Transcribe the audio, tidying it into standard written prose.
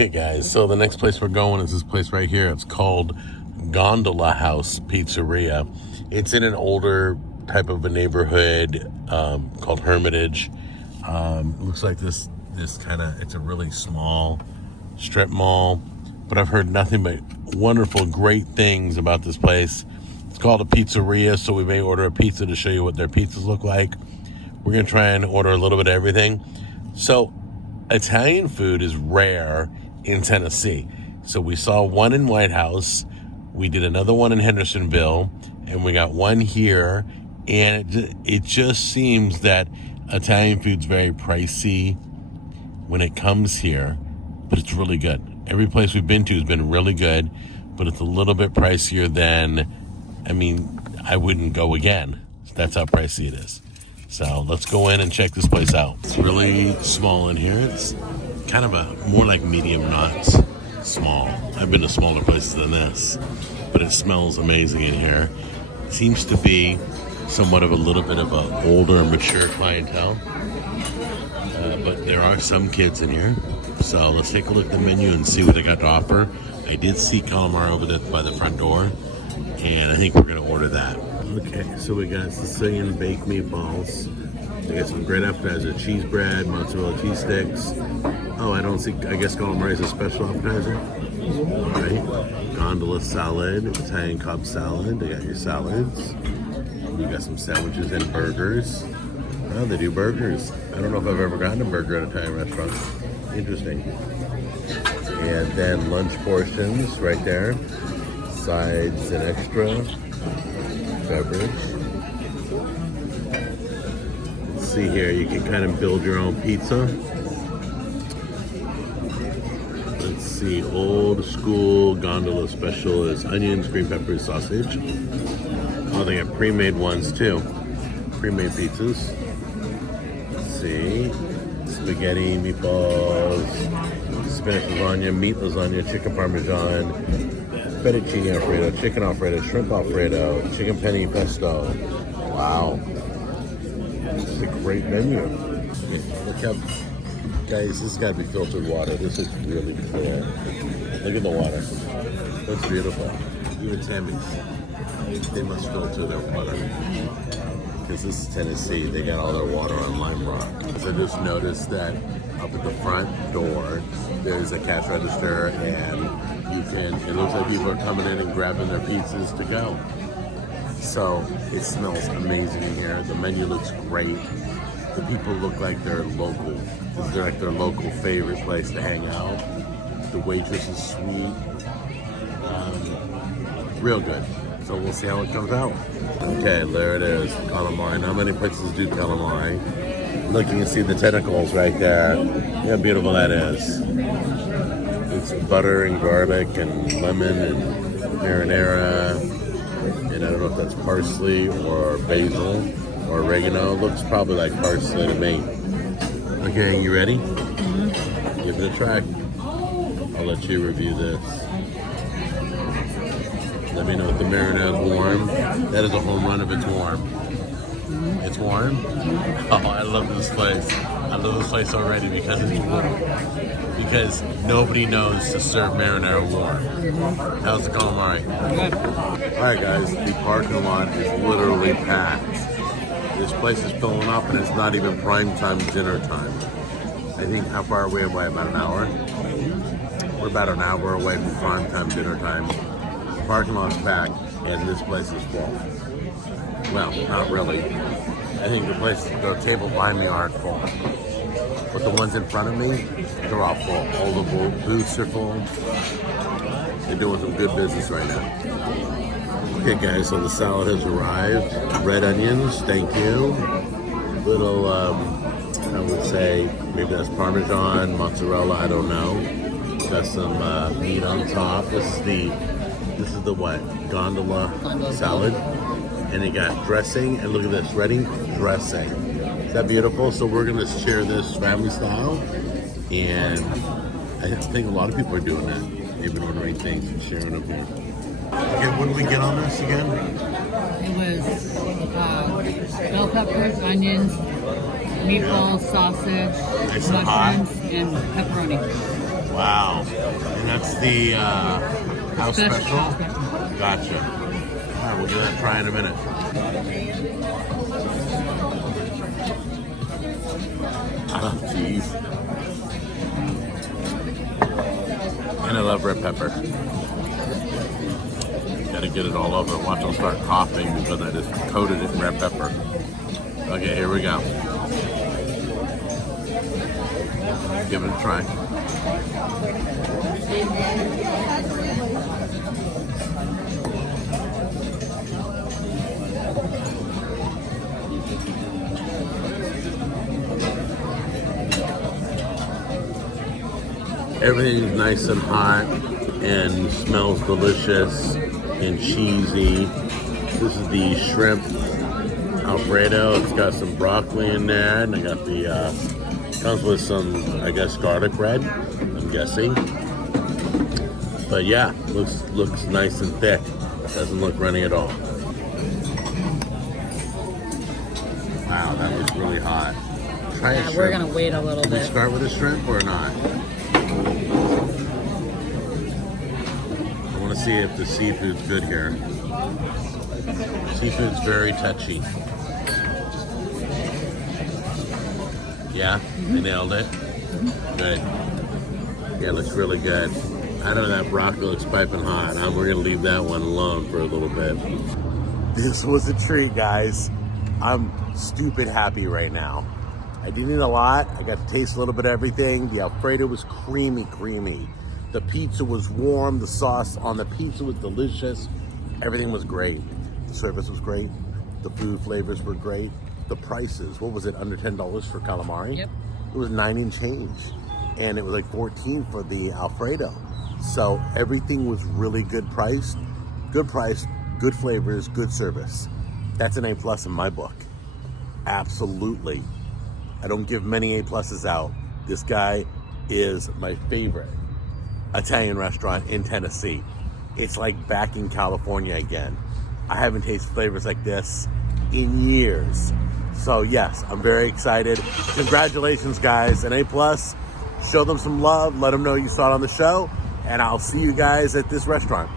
Okay, guys, so the next place we're going is this place right here. It's called Gondola House Pizzeria. It's in an older type of a neighborhood called Hermitage. Looks like this kind of, it's a really small strip mall, but I've heard nothing but wonderful, great things about this place. It's called a pizzeria, so we may order a pizza to show you what their pizzas look like. We're going to try and order a little bit of everything. So Italian food is rare in Tennessee. So we saw one in White House, we did another one in Hendersonville, and we got one here. And it just seems that Italian food's very pricey when it comes here, but it's really good. Every place we've been to has been really good, but it's a little bit pricier than, I wouldn't go again. That's how pricey it is. So let's go in and check this place out. It's really small in here. It's kind of more like medium, not small. I've been to smaller places than this, but it smells amazing in here. It seems to be somewhat of a little bit of an older, mature clientele, but there are some kids in here. So let's take a look at the menu and see what they got to offer. I did see calamari over there by the front door, and I think we're going to order that. Okay, so we got Sicilian baked meatballs. We got some great appetizer, cheese bread, mozzarella cheese sticks. Oh, I guess calamari is a special appetizer. All right, gondola salad, Italian Cobb salad. They got your salads. You got some sandwiches and burgers. Oh, they do burgers. I don't know if I've ever gotten a burger at an Italian restaurant. Interesting. And then lunch portions right there. Sides and extra. Beverage. Let's see here. You can kind of build your own pizza. Let's see. Old school gondola special is onions, green peppers, sausage. Oh, they got pre-made ones too. Pre-made pizzas. Let's see. Spaghetti, meatballs, spinach lasagna, meat lasagna, chicken parmesan, fettuccine alfredo, chicken alfredo, shrimp alfredo, chicken penne pesto. Wow. This is a great menu. Look up. Guys, this has got to be filtered water. This is really cool. Look at the water. That's beautiful. Even Tammy's. They must filter their water. Because this is Tennessee, they got all their water on Lime Rock. So I just noticed that up at the front door, there's a cash register, and it looks like people are coming in and grabbing their pizzas to go. So it smells amazing in here. The menu looks great. The people look like they're local. They're like their local favorite place to hang out. The waitress is sweet. Real good. So we'll see how it comes out. Okay, there it is, calamari. Not many places do calamari. Look, you can see the tentacles right there. Look how beautiful that is. It's butter and garlic and lemon and marinara. And I don't know if that's parsley or basil or oregano. It looks probably like parsley to me. Okay, you ready? Mm-hmm. Give it a try. I'll let you review this. Let me know if the marinara is warm. That is a home run if it's warm. It's warm? Oh, I love this place. I love this place already because it's warm. Because nobody knows to serve marinara warm. How's the calamari? Good. Alright guys, the parking lot is literally packed. This place is filling up and it's not even prime time dinner time. I think how far away am I? About an hour? We're about an hour away from prime time dinner time. Parking lot's packed, and this place is full. Well, not really. I think the table behind me aren't full. But the ones in front of me, they're all full. All the booths are full. They're doing some good business right now. Okay guys, so the salad has arrived. Red onions, thank you. Little, I would say, maybe that's Parmesan, mozzarella, I don't know. Got some meat on top. This is the what? Gondola salad. And it got dressing. And look at this. Ready? Dressing. Is that beautiful? So we're going to share this family style. And I think a lot of people are doing that. They've been ordering things and sharing them here. Okay, what did we get on this again? It was bell peppers, onions, meatballs, sausage, mushrooms, and pepperoni. Wow. And that's the house special? Gotcha. All right, we'll give that a try in a minute. Oh, jeez. And I love red pepper. Gotta get it all over. Watch, I'll start coughing because I just coated it in red pepper. Okay, here we go. Give it a try. Everything's nice and hot and smells delicious and cheesy. This is the shrimp Alfredo. It's got some broccoli in there, and I got the comes with some, I guess, garlic bread, I'm guessing. But yeah, looks nice and thick. Doesn't look runny at all. Wow, that was really hot. Try a shrimp. We're gonna wait a little bit. Can we start with a shrimp or not? I want to see if the seafood's good here. Seafood's very touchy. Yeah, they nailed it. Good. Yeah, looks really good. I know that broccoli looks piping hot. We're gonna leave that one alone for a little bit. This was a treat, guys. I'm stupid happy right now. I didn't eat a lot. I got to taste a little bit of everything. The Alfredo was creamy. The pizza was warm. The sauce on the pizza was delicious. Everything was great. The service was great. The food flavors were great. The prices, what was it, under $10 for calamari? Yep. It was 9 and change. And it was like 14 for the Alfredo. So everything was really good priced, good flavors, good service. That's an A+ in my book. Absolutely. I don't give many A+ out. This guy is my favorite Italian restaurant in Tennessee. It's like back in California again. I haven't tasted flavors like this in years. So yes, I'm very excited. Congratulations, guys. An A+. Show them some love. Let them know you saw it on the show. And I'll see you guys at this restaurant.